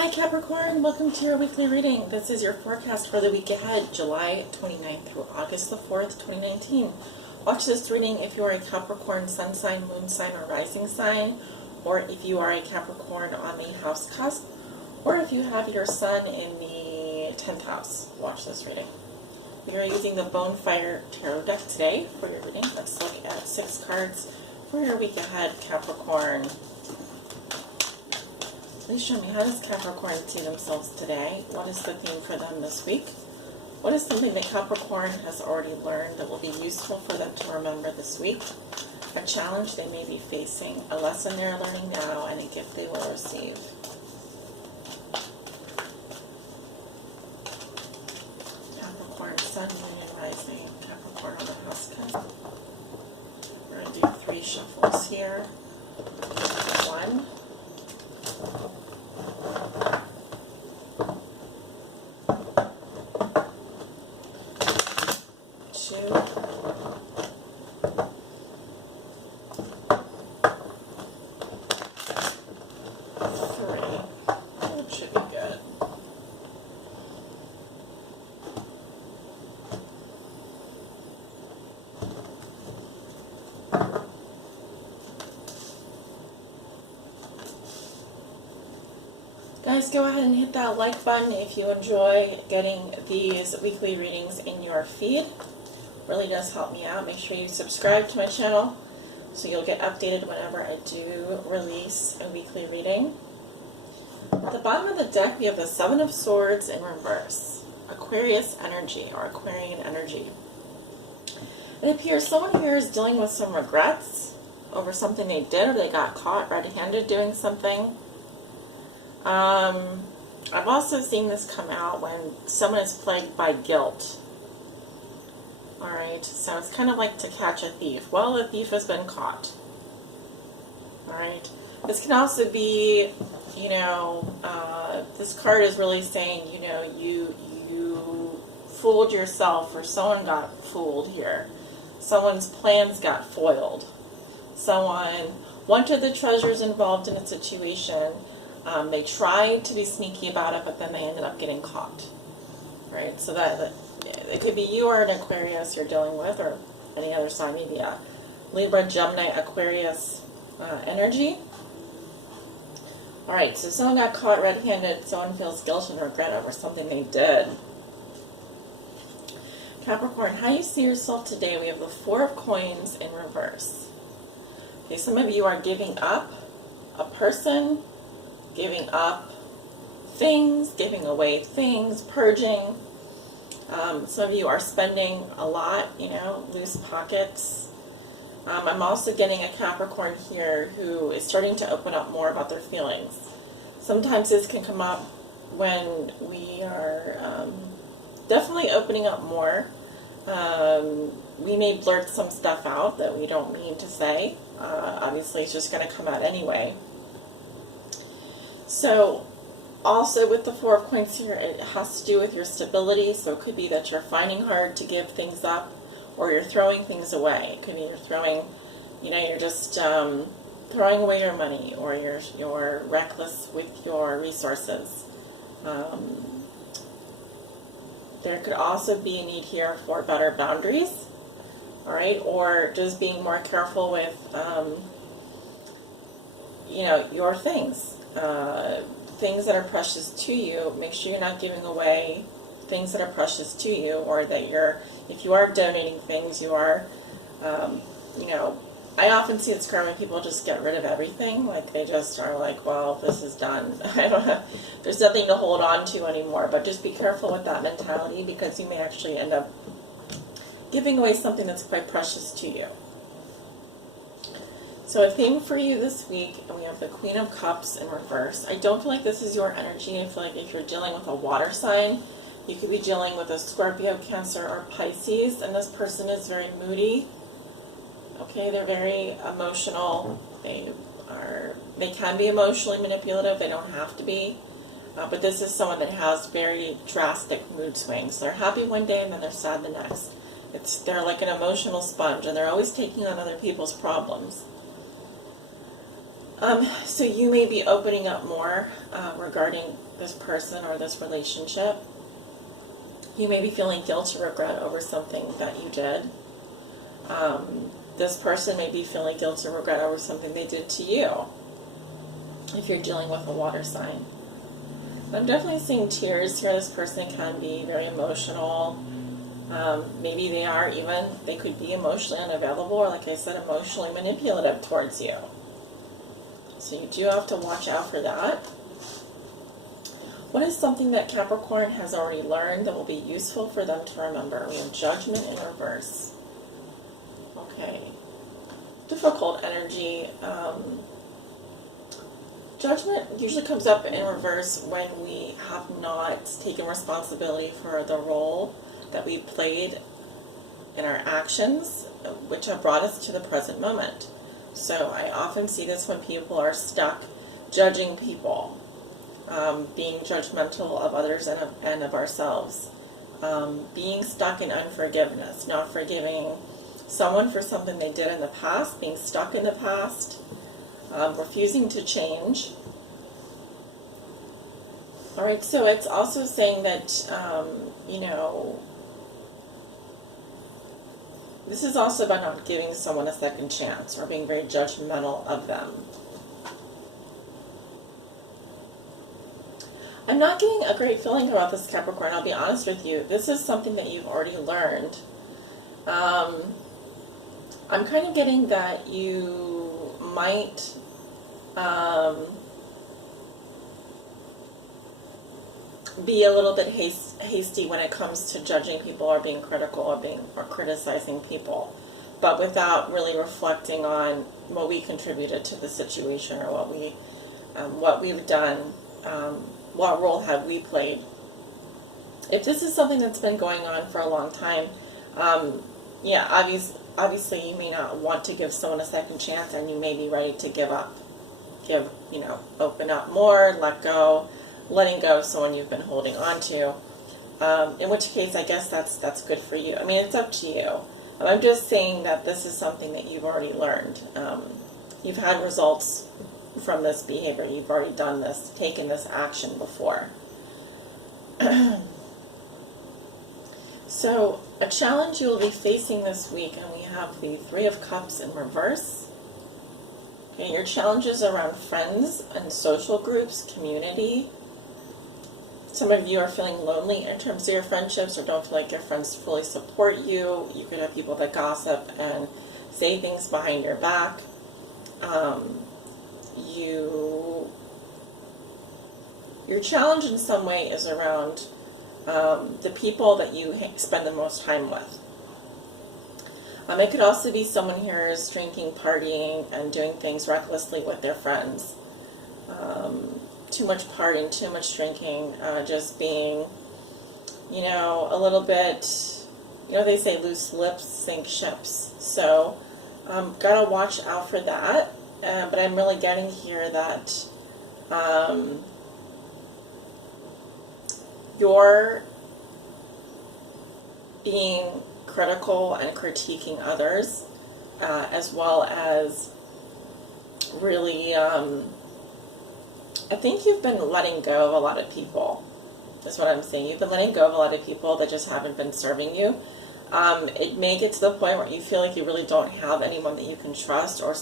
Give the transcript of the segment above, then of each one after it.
Hi Capricorn, welcome to your weekly reading. This is your forecast for the week ahead, July 29th through August the 4th, 2019. Watch this reading if you are a Capricorn sun sign, moon sign, or rising sign, or if you are a Capricorn on the house cusp, or if you have your sun in the 10th house. Watch this reading. We are using the Bonefire Tarot deck today for your reading. Let's look at 6 cards for your week ahead, Capricorn. Please show me, how does Capricorn see themselves today? What is the theme for them this week? What is something that Capricorn has already learned that will be useful for them to remember this week? A challenge they may be facing, a lesson they're learning now, and a gift they will receive. Capricorn, Sun, Moon, and Rising. Capricorn on the house cusp. We're going to do 3 shuffles here. 1. 2. 3. That should be good. Guys, go ahead and hit that like button if you enjoy getting these weekly readings in your feed. Really does help me out. Make sure you subscribe to my channel so you'll get updated whenever I do release a weekly reading. At the bottom of the deck, we have the 7 of Swords in reverse. Aquarius energy, or Aquarian energy. It appears someone here is dealing with some regrets over something they did, or they got caught red-handed doing something. I've also seen this come out when someone is plagued by guilt. Alright, so it's kind of like to catch a thief. Well, the thief has been caught. Alright, this can also be, this card is really saying, you fooled yourself, or someone got fooled here. Someone's plans got foiled. Someone wanted the treasures involved in a situation. They tried to be sneaky about it, but then they ended up getting caught. Right? So that it could be you or an Aquarius you're dealing with, or any other sign, maybe a Libra, Gemini, Aquarius energy. Alright, so someone got caught red-handed, someone feels guilt and regret over something they did. Capricorn, how you see yourself today? We have the 4 of Coins in reverse. Okay, some of you are giving up a person, giving up things, giving away things, purging. Some of you are spending a lot, loose pockets. I'm also getting a Capricorn here who is starting to open up more about their feelings. Sometimes this can come up when we are definitely opening up more. We may blurt some stuff out that we don't mean to say. Obviously, it's just going to come out anyway. So, also with the 4 of Coins here, it has to do with your stability. So it could be that you're finding hard to give things up, or you're throwing things away. It could be you're throwing, you're just throwing away your money, or you're reckless with your resources. There could also be a need here for better boundaries, all right, or just being more careful with, your things. Things that are precious to you. Make sure you're not giving away things that are precious to you, or that if you are donating things, you are, I often see this card when people just get rid of everything. Like they just are like, well, this is done. There's nothing to hold on to anymore. But just be careful with that mentality, because you may actually end up giving away something that's quite precious to you. So a theme for you this week, and we have the Queen of Cups in reverse. I don't feel like this is your energy. I feel like if you're dealing with a water sign, you could be dealing with a Scorpio, Cancer, or Pisces, and this person is very moody. Okay, they're very emotional. They can be emotionally manipulative. They don't have to be. But this is someone that has very drastic mood swings. They're happy one day and then they're sad the next. They're like an emotional sponge, and they're always taking on other people's problems. So you may be opening up more regarding this person or this relationship. You may be feeling guilt or regret over something that you did. This person may be feeling guilt or regret over something they did to you, if you're dealing with a water sign. I'm definitely seeing tears here. This person can be very emotional. Maybe they could be emotionally unavailable, or like I said, emotionally manipulative towards you. So you do have to watch out for that. What is something that Capricorn has already learned that will be useful for them to remember? We have Judgment in reverse. Okay. Difficult energy. Judgment usually comes up in reverse when we have not taken responsibility for the role that we played in our actions, which have brought us to the present moment. So I often see this when people are stuck judging people, being judgmental of others and of ourselves, being stuck in unforgiveness, not forgiving someone for something they did in the past, being stuck in the past, refusing to change. All right, so it's also saying that, this is also about not giving someone a second chance or being very judgmental of them. I'm not getting a great feeling about this, Capricorn. I'll be honest with you. This is something that you've already learned. I'm kind of getting that you might be a little bit hasty when it comes to judging people or being critical or criticizing people, but without really reflecting on what we contributed to the situation or what we've done, what role have we played. If this is something that's been going on for a long time, obviously you may not want to give someone a second chance, and you may be ready to give up, open up more, let go. Letting go of someone you've been holding on to, in which case I guess that's good for you. I mean, it's up to you. I'm just saying that this is something that you've already learned. You've had results from this behavior. You've already done this, taken this action before. So a challenge you will be facing this week, and we have the Three of Cups in reverse. Okay, your challenges around friends and social groups, community. Some of you are feeling lonely in terms of your friendships, or don't feel like your friends fully support you. You could have people that gossip and say things behind your back. Your challenge in some way is around the people that you spend the most time with. It could also be someone here is drinking, partying, and doing things recklessly with their friends. Too much partying, too much drinking, just being, a little bit, they say loose lips sink ships. So, gotta watch out for that. But I'm really getting here that you're being critical and critiquing others, as well as really, I think you've been letting go of a lot of people. That's what I'm saying. You've been letting go of a lot of people that just haven't been serving you. It may get to the point where you feel like you really don't have anyone that you can trust or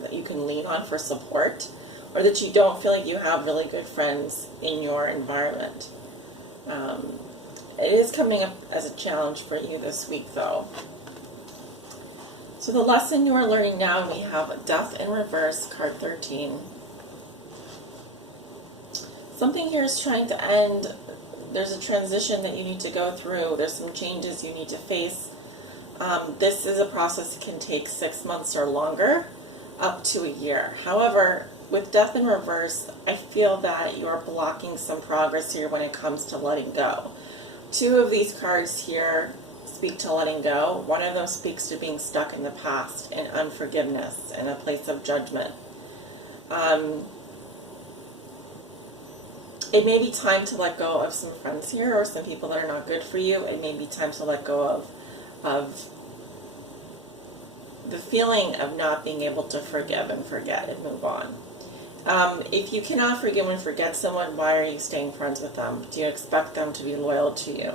that you can lean on for support, or that you don't feel like you have really good friends in your environment. It is coming up as a challenge for you this week, though. So the lesson you are learning now, we have Death in reverse, card 13. Something here is trying to end. There's a transition that you need to go through. There's some changes you need to face. This is a process that can take 6 months or longer, up to a year. However, with Death in reverse, I feel that you're blocking some progress here when it comes to letting go. 2 of these cards here speak to letting go. One of them speaks to being stuck in the past and unforgiveness and a place of judgment. It may be time to let go of some friends here, or some people that are not good for you. It may be time to let go of the feeling of not being able to forgive and forget and move on. If you cannot forgive and forget someone, why are you staying friends with them? Do you expect them to be loyal to you?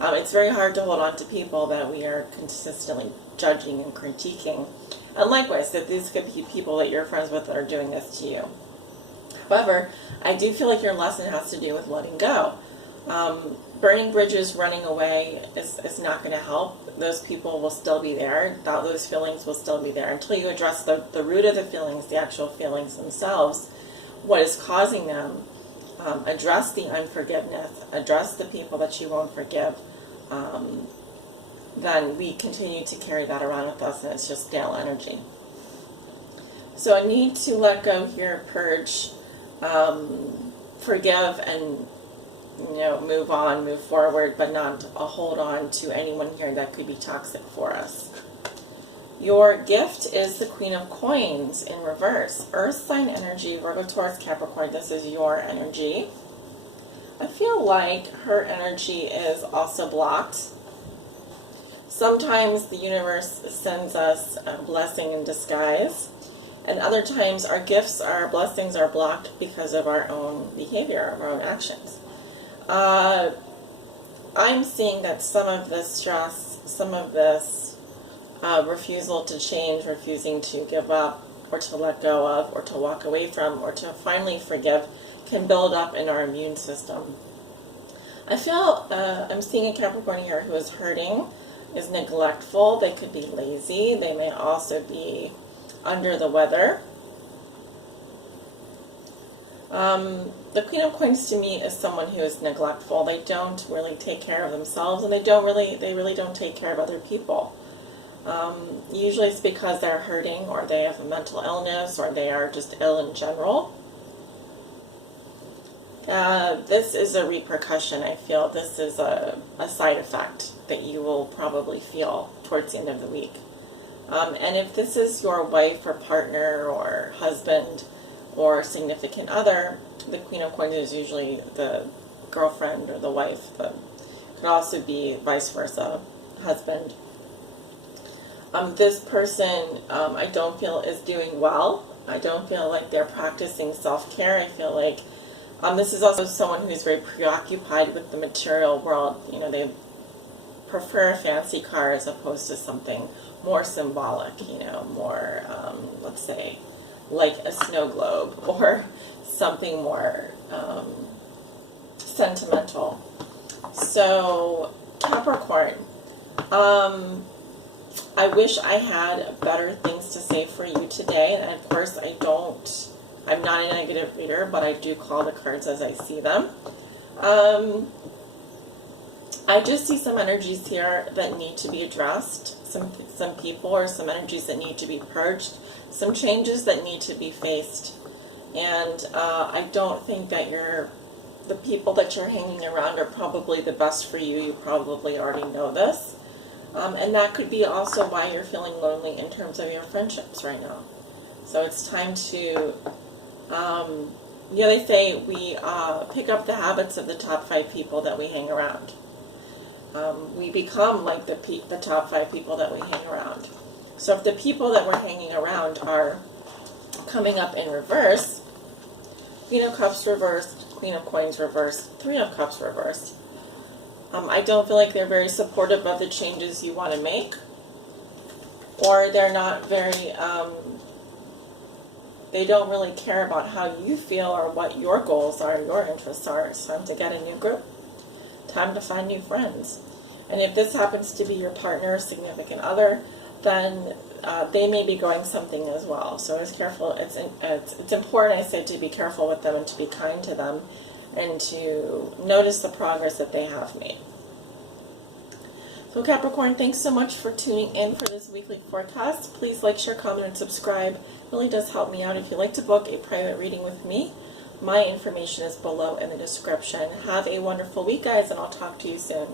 It's very hard to hold on to people that we are consistently judging and critiquing. And likewise, that these could be people that you're friends with that are doing this to you. However, I do feel like your lesson has to do with letting go. Burning bridges, running away is not going to help. Those people will still be there. Those feelings will still be there until you address the root of the feelings, the actual feelings themselves, what is causing them. Address the unforgiveness, address the people that you won't forgive. Then we continue to carry that around with us, and it's just stale energy. So I need to let go here, purge, forgive, and move on, move forward, but not hold on to anyone here that could be toxic for us. Your gift is the Queen of Coins in reverse. Earth sign energy, Virgo, Taurus, Capricorn. This is your energy. I feel like her energy is also blocked. Sometimes the universe sends us a blessing in disguise, and other times our gifts, our blessings are blocked because of our own behavior, our own actions. I'm seeing that some of this stress, some of this refusal to change, refusing to give up, or to let go of, or to walk away from, or to finally forgive, can build up in our immune system. I feel I'm seeing a Capricorn here who is hurting, is neglectful. They could be lazy. They may also be under the weather. The Queen of Coins to me is someone who is neglectful. They don't really take care of themselves, and they really don't take care of other people. Usually it's because they're hurting, or they have a mental illness, or they are just ill in general. This is a repercussion, I feel. This is a side effect that you will probably feel towards the end of the week. And if this is your wife or partner or husband or significant other, the Queen of Coins is usually the girlfriend or the wife, but could also be vice versa, husband. This person, I don't feel is doing well. I don't feel like they're practicing self-care. I feel like this is also someone who's very preoccupied with the material world. They prefer a fancy car as opposed to something more symbolic, more, let's say, like a snow globe, or something more sentimental. So, Capricorn, I wish I had better things to say for you today, and of course I'm not a negative reader, but I do call the cards as I see them. I just see some energies here that need to be addressed, some people or some energies that need to be purged, some changes that need to be faced, and I don't think that the people that you're hanging around are probably the best for you. You probably already know this, and that could be also why you're feeling lonely in terms of your friendships right now. So it's time to, they say we pick up the habits of the top 5 people that we hang around. We become like the top 5 people that we hang around. So if the people that we're hanging around are coming up in reverse, Queen of Cups reversed, Queen of Coins reversed, Three of Cups reversed, I don't feel like they're very supportive of the changes you want to make, or they're not very, they don't really care about how you feel or what your goals are, your interests are. It's time to get a new group. Time to find new friends. And if this happens to be your partner or significant other, then they may be going something as well. So it's careful. It's important, I say, to be careful with them and to be kind to them and to notice the progress that they have made. So Capricorn, thanks so much for tuning in for this weekly forecast. Please like, share, comment, and subscribe. It really does help me out. If you'd like to book a private reading with me, my information is below in the description. Have a wonderful week, guys, and I'll talk to you soon.